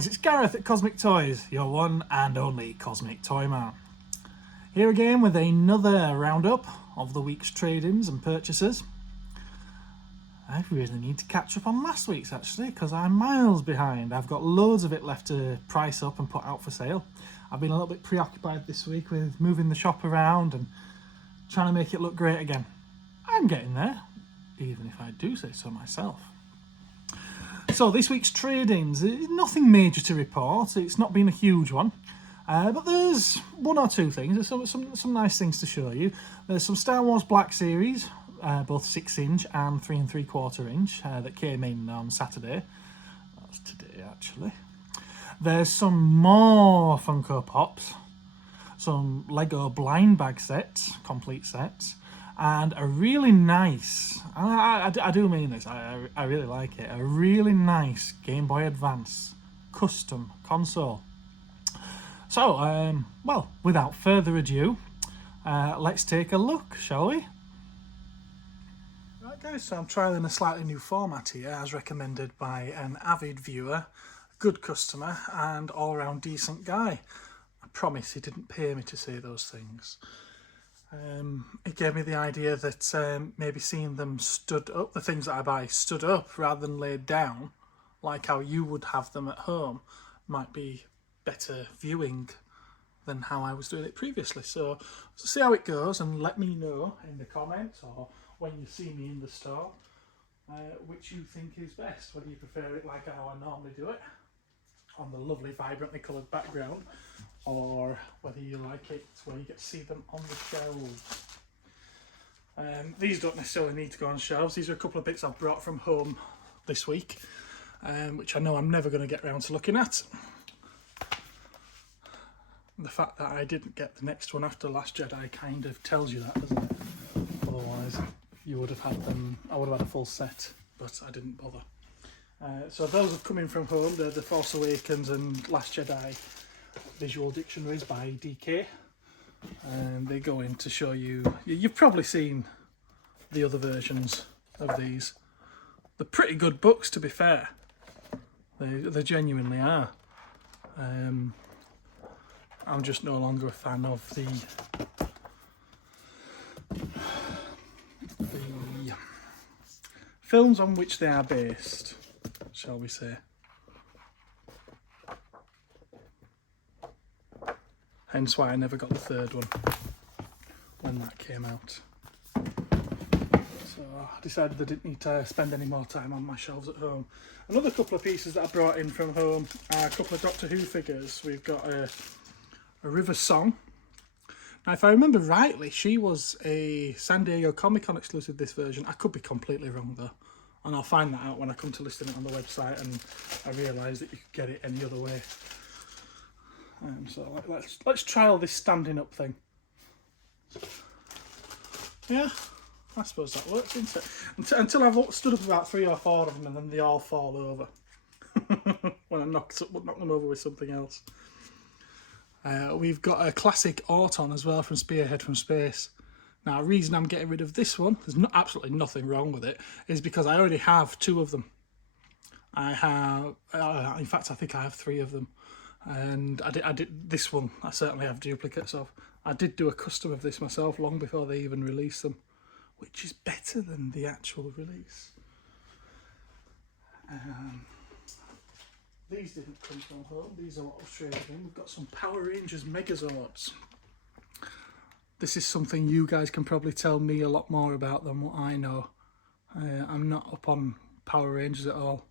guys, it's Gareth at Cosmic Toys, your one and only Cosmic Toy Man. Here again with another roundup of the week's trade-ins and purchases. I really need to catch up on last week's actually, because I'm miles behind. I've got loads of it left to price up and put out for sale. I've been a little bit preoccupied this week with moving the shop around and trying to make it look great again. I'm getting there, even if I do say so myself. So this week's trade-ins, nothing major to report. It's not been a huge one, but there's one or two things. There's some nice things to show you. There's some Star Wars Black Series, both 6-inch and 3 3/4 inch, that came in on Saturday. That's today actually. There's some more Funko Pops, some Lego blind bag sets, complete sets, and a really nice, I do mean this, I really like it, a really nice Game Boy Advance custom console. So, well, without further ado, let's take a look, shall we? Right guys, so I'm trialling a slightly new format here, as recommended by an avid viewer, good customer, and all-round decent guy. I promise he didn't pay me to say those things. It gave me the idea that maybe seeing them stood up, the things that I buy stood up rather than laid down, like how you would have them at home, might be better viewing than how I was doing it previously. So see how it goes and let me know in the comments or when you see me in the store which you think is best, whether you prefer it like how I normally do it on the lovely vibrantly coloured background, or whether you like it where you get to see them on the shelves. These don't necessarily need to go on shelves. These are a couple of bits I've brought from home this week, which I know I'm never going to get around to looking at. The fact that I didn't get the next one after Last Jedi kind of tells you that, doesn't it? Otherwise you would have had them, I would have had a full set, but I didn't bother. So those have come in from home. They're the Force Awakens and Last Jedi visual dictionaries by DK, and they go in to show you, you've probably seen the other versions of these. They're pretty good books, to be fair. They genuinely are. I'm just no longer a fan of the films on which they are based, shall we say. Hence why I never got the third one when that came out. So I decided I didn't need to spend any more time on my shelves at home. Another couple of pieces that I brought in from home are a couple of Doctor Who figures. We've got a River Song. Now, if I remember rightly, she was a San Diego Comic-Con exclusive, this version. I could be completely wrong though, and I'll find that out when I come to listing it on the website and I realise that you could get it any other way. So let's trial this standing up thing. Yeah, I suppose that works, doesn't it? Until I've stood up about 3 or 4 of them and then they all fall over when I knock them over with something else. We've got a classic Auton as well from Spearhead from Space. Now, the reason I'm getting rid of this one, there's absolutely nothing wrong with it, is because I already have 2 of them. I have, in fact, I think I have 3 of them. And I did this one, I certainly have duplicates of. I did do a custom of this myself long before they even released them, which is better than the actual release. These didn't come from home, these are what I've traded in. We've got some Power Rangers Megazords. This is something you guys can probably tell me a lot more about than what I know. I'm not up on Power Rangers at all.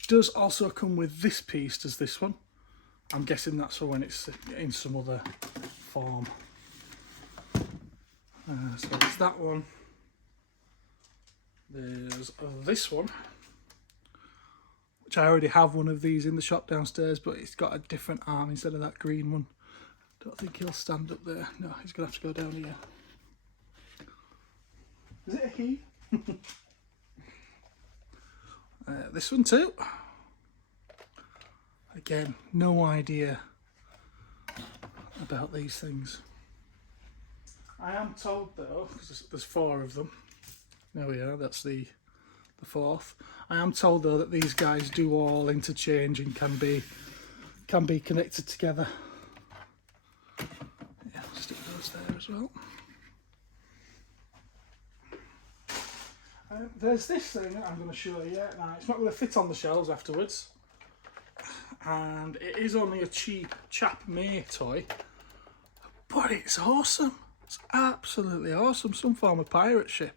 It does also come with this piece, does this one. I'm guessing that's for when it's in some other form. So it's that one. There's this one, which I already have one of these in the shop downstairs, but it's got a different arm instead of that green one. Don't think he'll stand up there. No, he's going to have to go down here. Is it a he? This one too. Again, no idea about these things. I am told though, because there's 4 of them. There we are, that's the the 4th. I am told though that these guys do all interchange and can be connected together. Yeah, stick those there as well. There's this thing that I'm going to show you. Now, it's not going to fit on the shelves afterwards, and it is only a cheap Chap May toy, but it's awesome. It's absolutely awesome. Some form of pirate ship.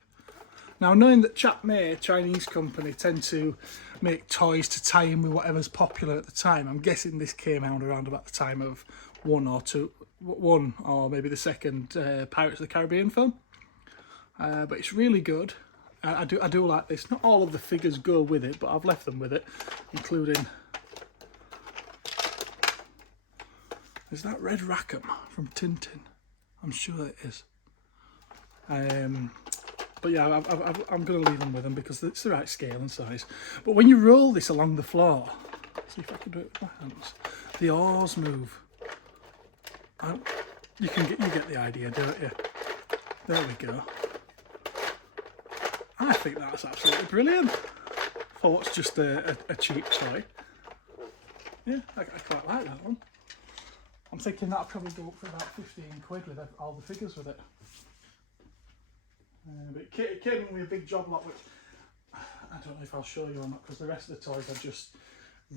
Now, knowing that Chap May, a Chinese company, tend to make toys to tie in with whatever's popular at the time, I'm guessing this came out around about the time of one or maybe the second Pirates of the Caribbean film. But it's really good. I do like this. Not all of the figures go with it, but I've left them with it, including... Is that Red Rackham from Tintin? I'm sure it is. But yeah, I'm going to leave them with them because it's the right scale and size. But when you roll this along the floor, see if I can do it with my hands, the oars move. You get the idea, don't you? There we go. I think that's absolutely brilliant for what's just a cheap toy. Yeah, I quite like that one. I'm thinking that'll probably go up for about 15 quid with all the figures with it. But it came in with a big job lot, which I don't know if I'll show you or not, because the rest of the toys are just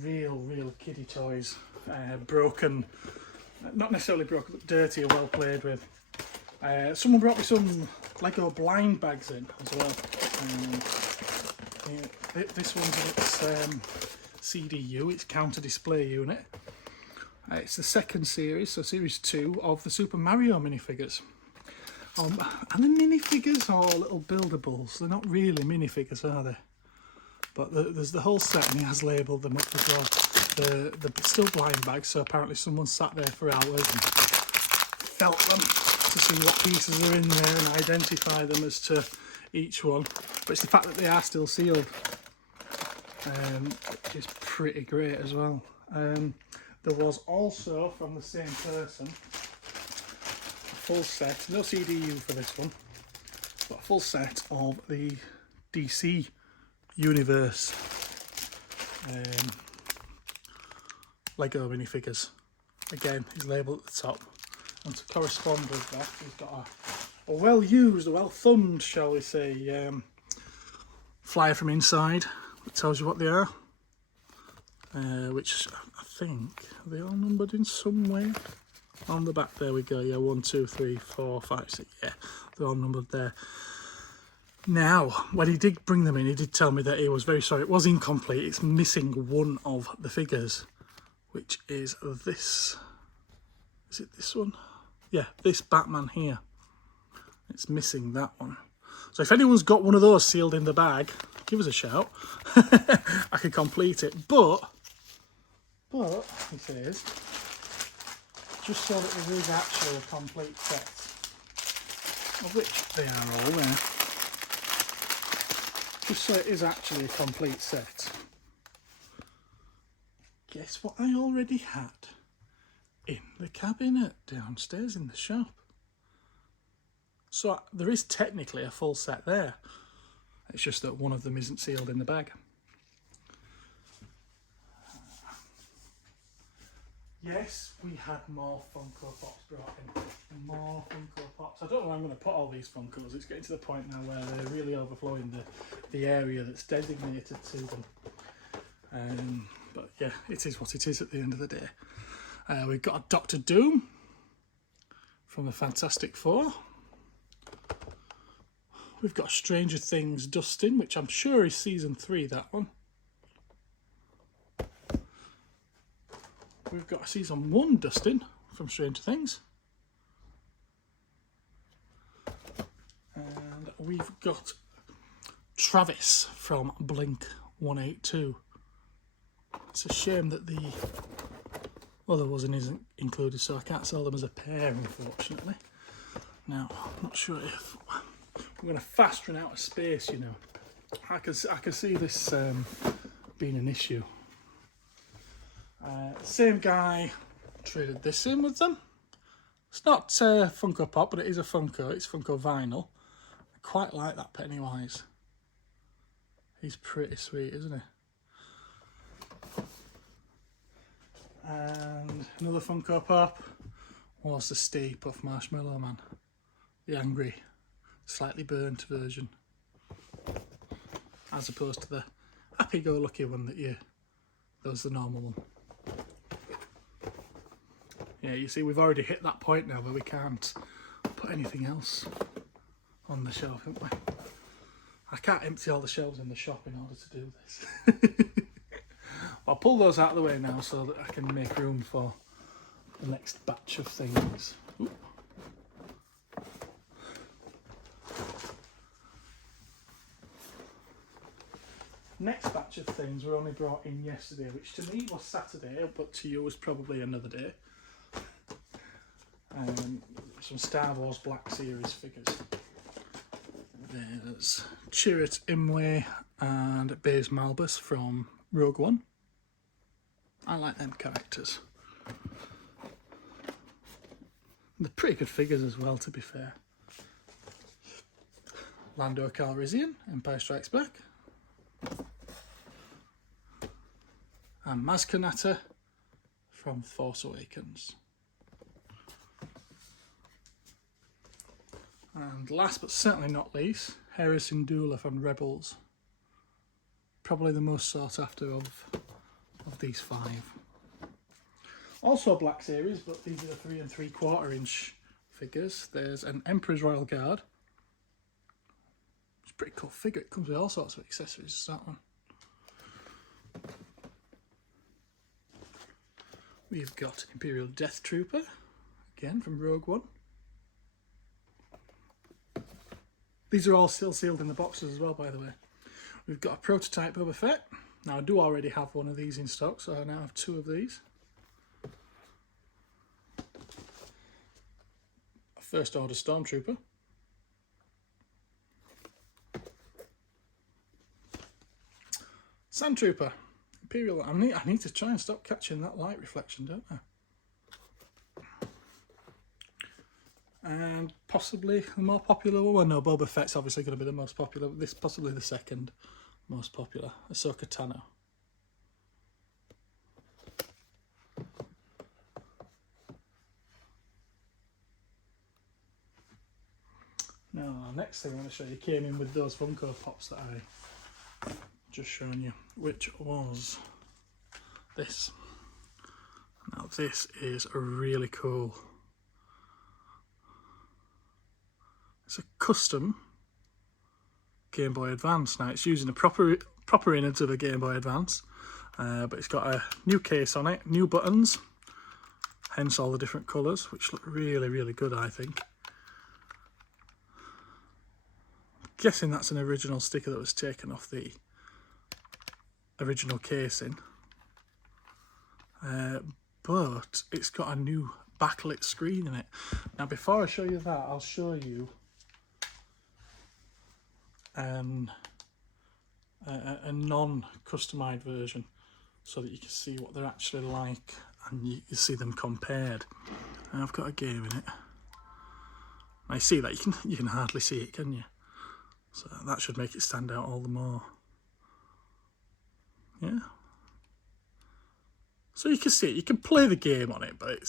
real kiddie toys. Broken, not necessarily broken, but dirty or well played with. Someone brought me some Lego blind bags in as well. Yeah, this one's its CDU, its counter display unit. It's the second series, so series 2 of the Super Mario minifigures. And the minifigures are little buildables. They're not really minifigures, are they? But there's the whole set, and he has labelled them up as well. They're still blind bags, so apparently someone sat there for hours and felt them to see what pieces are in there and identify them as to each one. But it's the fact that they are still sealed, which is pretty great as well. There was also, from the same person, full set, no CDU for this one, but a full set of the DC Universe Lego minifigures. Again, he's labelled at the top, and to correspond with that, he's got a well used, a well thumbed, shall we say, flyer from inside that tells you what they are, which I think they are numbered in some way. On the back, there we go, yeah, 1, 2, 3, 4, 5, 6, yeah, they're all numbered there. Now, when he did bring them in, he did tell me that he was very sorry, it was incomplete, it's missing one of the figures, which is this. Is it this one? Yeah, this Batman here. It's missing that one. So if anyone's got one of those sealed in the bag, give us a shout. I can complete it, but, he says, just so that there is actually a complete set, of which they are all there, just so it is actually a complete set. Guess what I already had in the cabinet downstairs in the shop. So there is technically a full set there, it's just that one of them isn't sealed in the bag. Yes, we had more Funko Pops brought in. More Funko Pops. I don't know where I'm going to put all these Funkos. It's getting to the point now where they're really overflowing the area that's designated to them. But yeah, it is what it is at the end of the day. We've got a Doctor Doom from the Fantastic Four. We've got Stranger Things Dustin, which I'm sure is season 3, that one. We've got season 1 Dustin from Stranger Things. And we've got Travis from Blink 182. It's a shame that the other one isn't included, so I can't sell them as a pair, unfortunately. Now, I'm not sure if we're going to fast run out of space, you know. I can see this being an issue. Same guy traded this in with them. It's not Funko Pop, but it is a Funko. It's Funko Vinyl. I quite like that Pennywise. He's pretty sweet, isn't he? And another Funko Pop was the Stay Puft Marshmallow Man. The angry, slightly burnt version. As opposed to the happy-go-lucky one that was the normal one. Yeah, you see, we've already hit that point now where we can't put anything else on the shelf, haven't we? I can't empty all the shelves in the shop in order to do this. I'll pull those out of the way now so that I can make room for the next batch of things. Ooh. Next batch of things were only brought in yesterday, which to me was Saturday, but to you was probably another day. Some Star Wars Black Series figures. There's Chirrut Imwe and Baze Malbus from Rogue One. I like them characters. They're pretty good figures as well, to be fair. Lando Calrissian, Empire Strikes Back. And Maz Kanata from Force Awakens. And last but certainly not least, Hera Syndulla from Rebels. Probably the most sought after of these 5. Also a Black Series, but these are the 3 3/4 inch figures. There's an Emperor's Royal Guard. It's a pretty cool figure. It comes with all sorts of accessories, that one. We've got Imperial Death Trooper, again from Rogue One. These are all still sealed in the boxes as well, by the way. We've got a prototype Boba Fett. Now I do already have one of these in stock, so I now have 2 of these. A First Order Stormtrooper. Sandtrooper. Imperial. I need to try and stop catching that light reflection, don't I? And possibly the more popular one. No, Boba Fett's obviously going to be the most popular. This possibly the second most popular. Ahsoka Tano. Now, next thing I want to show you came in with those Funko Pops that I just shown you, which was this. Now, this is a really cool. It's a custom Game Boy Advance. Now it's using the proper innards of a Game Boy Advance, but it's got a new case on it, new buttons, hence all the different colours, which look really, really good, I think. I'm guessing that's an original sticker that was taken off the original casing, but it's got a new backlit screen in it. Now before I show you that, I'll show you a non-customized version so that you can see what they're actually like and you can see them compared. And I've got a game in it. I see that you can hardly see it, can you? So that should make it stand out all the more. Yeah. So you can see it. You can play the game on it, but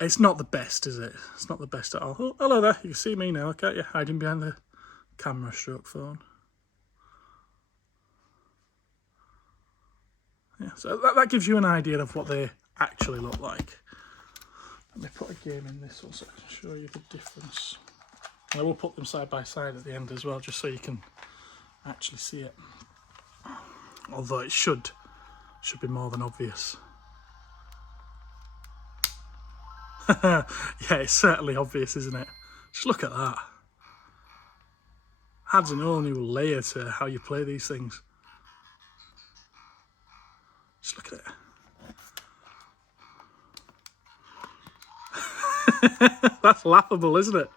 it's not the best, is it? It's not the best at all. Oh, hello there. You can see me now, can't you? Hiding behind the camera stroke phone. Yeah, so that gives you an idea of what they actually look like. Let me put a game in this one so I can show you the difference. And I will put them side by side at the end as well, just so you can actually see it. Although it should be more than obvious. Yeah, it's certainly obvious, isn't it? Just look at that. Adds a whole new layer to how you play these things. Just look at it. That's laughable, isn't it?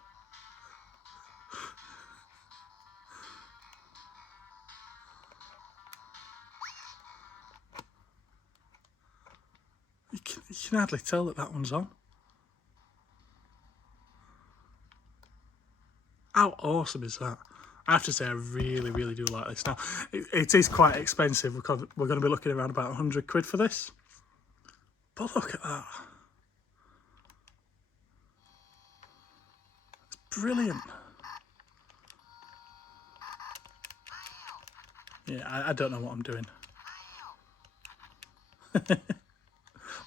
You can hardly tell that one's on. How awesome is that? I have to say I really, really do like this. Now, it is quite expensive because we're going to be looking around about 100 quid for this. But look at that. It's brilliant. Yeah, I don't know what I'm doing. But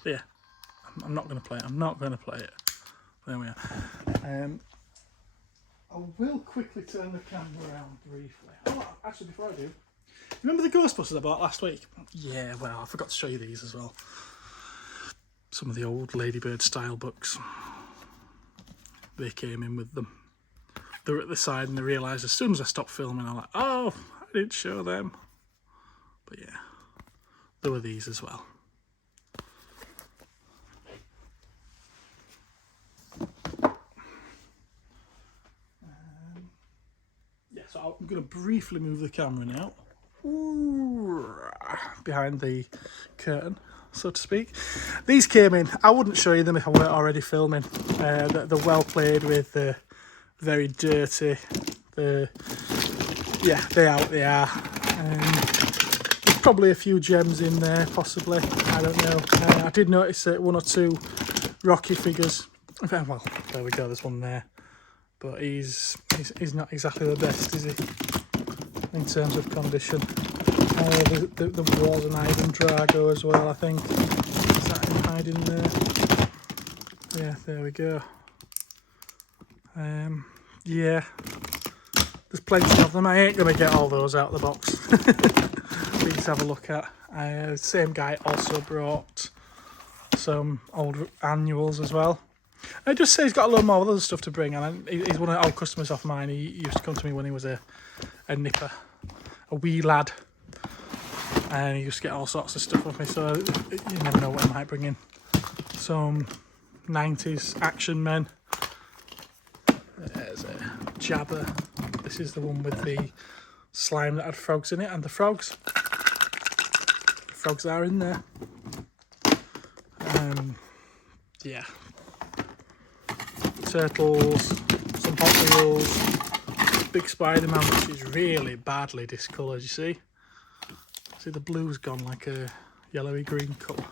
yeah, I'm not going to play it. I'm not going to play it. There we are. I will quickly turn the camera around briefly. Oh, actually, before I do, remember the Ghostbusters I bought last week? Yeah, well, I forgot to show you these as well. Some of the old Ladybird style books. They came in with them. They were at the side and they realised as soon as I stopped filming, I'm like, oh, I didn't show them. But yeah, there were these as well. Yeah, so I'm going to briefly move the camera now. Behind the curtain, so to speak. These came in. I wouldn't show you them if I weren't already filming. They're well played with, very dirty. Yeah, they are. There's probably a few gems in there, possibly. I don't know. I did notice one or two Rocky figures. Well, there we go. There's one there, but he's not exactly the best, is he? In terms of condition. There was an Ivan Drago as well, I think. Is that him hiding there? Yeah, there we go. Yeah, there's plenty of them. I ain't going to get all those out of the box. Please have a look at. Same guy also brought some old annuals as well. I just say he's got a lot more other stuff to bring, and he's one of the old customers of mine. He used to come to me when he was a nipper, a wee lad, and he used to get all sorts of stuff with me, so you never know what he might bring in. Some 90s action men. There's a Jabba. This is the one with the slime that had frogs in it, and the frogs are in there. Yeah. Turtles, some Hot Wheels, big Spider-Man, which is really badly discoloured, you see? See, the blue's gone like a yellowy green colour.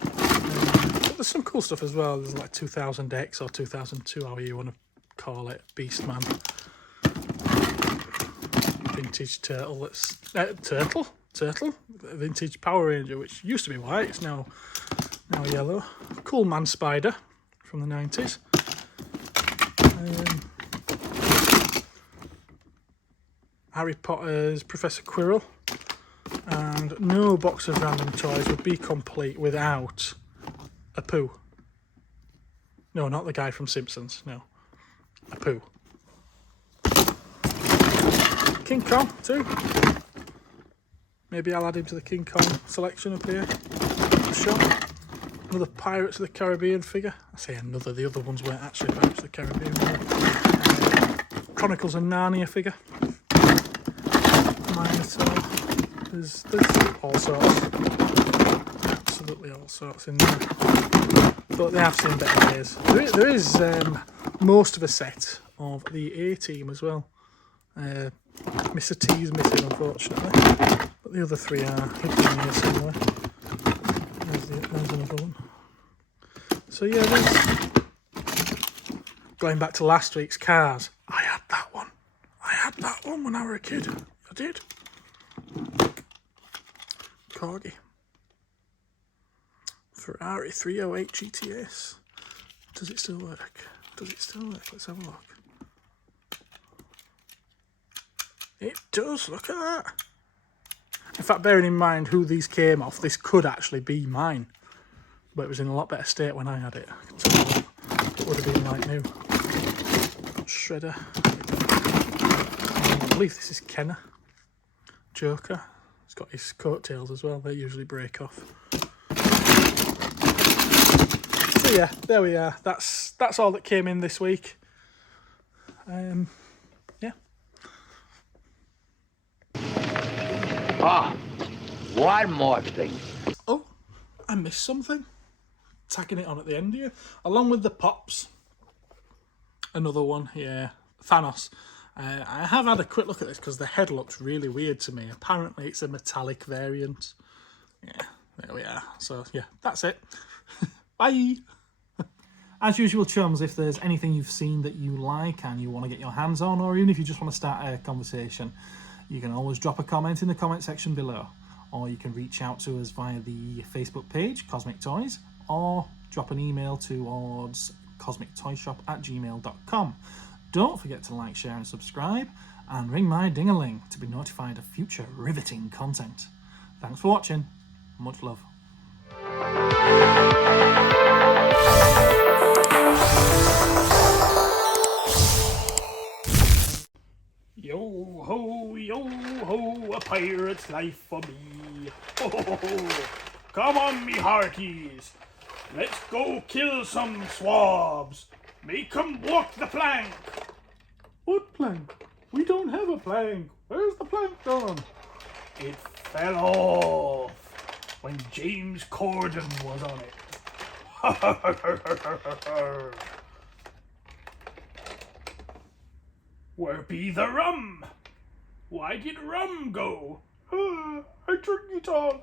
But there's some cool stuff as well. There's like 2000X or 2002, however you want to call it, Beastman. Vintage turtle, that's... Turtle? Vintage Power Ranger, which used to be white, it's now yellow. Cool Man Spider from the 90s. Harry Potter's Professor Quirrell, and no box of random toys would be complete without Apu. No, not the guy from Simpsons, no. Apu. King Kong too. Maybe I'll add him to the King Kong selection up here. Sure. Another Pirates of the Caribbean figure. I say another, the other ones weren't actually Pirates of the Caribbean. Chronicles of Narnia figure. Minotaur. There's all sorts. Absolutely all sorts in there. But they have seen better days. There is most of a set of the A-Team as well. Mr. T is missing, unfortunately. But the other three are hidden in here somewhere. There's another one. So yeah, going back to last week's cars, I had that one. I had that one when I was a kid. I did. Corgi. Ferrari 308 GTS. Does it still work? Does it still work? Let's have a look. It does, look at that. In fact, bearing in mind who these came off, this could actually be mine. But it was in a lot better state when I had it. I can tell you it would have been like new. Shredder. I believe this is Kenner. Joker. He's got his coattails as well. They usually break off. So yeah, there we are. That's all that came in this week. Yeah. Ah, one more thing. Oh, I missed something. Tacking it on at the end here. Along with the Pops. Another one, yeah. Thanos. I have had a quick look at this because the head looks really weird to me. Apparently it's a metallic variant. Yeah, there we are. So yeah, that's it. Bye! As usual, chums, if there's anything you've seen that you like and you want to get your hands on, or even if you just want to start a conversation, you can always drop a comment in the comment section below. Or you can reach out to us via the Facebook page, Cosmic Toys, or drop an email towards cosmictoyshop@gmail.com. Don't forget to like, share and subscribe, and ring my ding-a-ling to be notified of future riveting content. Thanks for watching. Much love. Yo ho, a pirate's life for me. Ho ho ho ho. Come on, me hearties. Let's go kill some swabs. Make 'em walk the plank. What plank? We don't have a plank. Where's the plank gone? It fell off when James Corden was on it. Where be the rum? Why did rum go? I drank it all.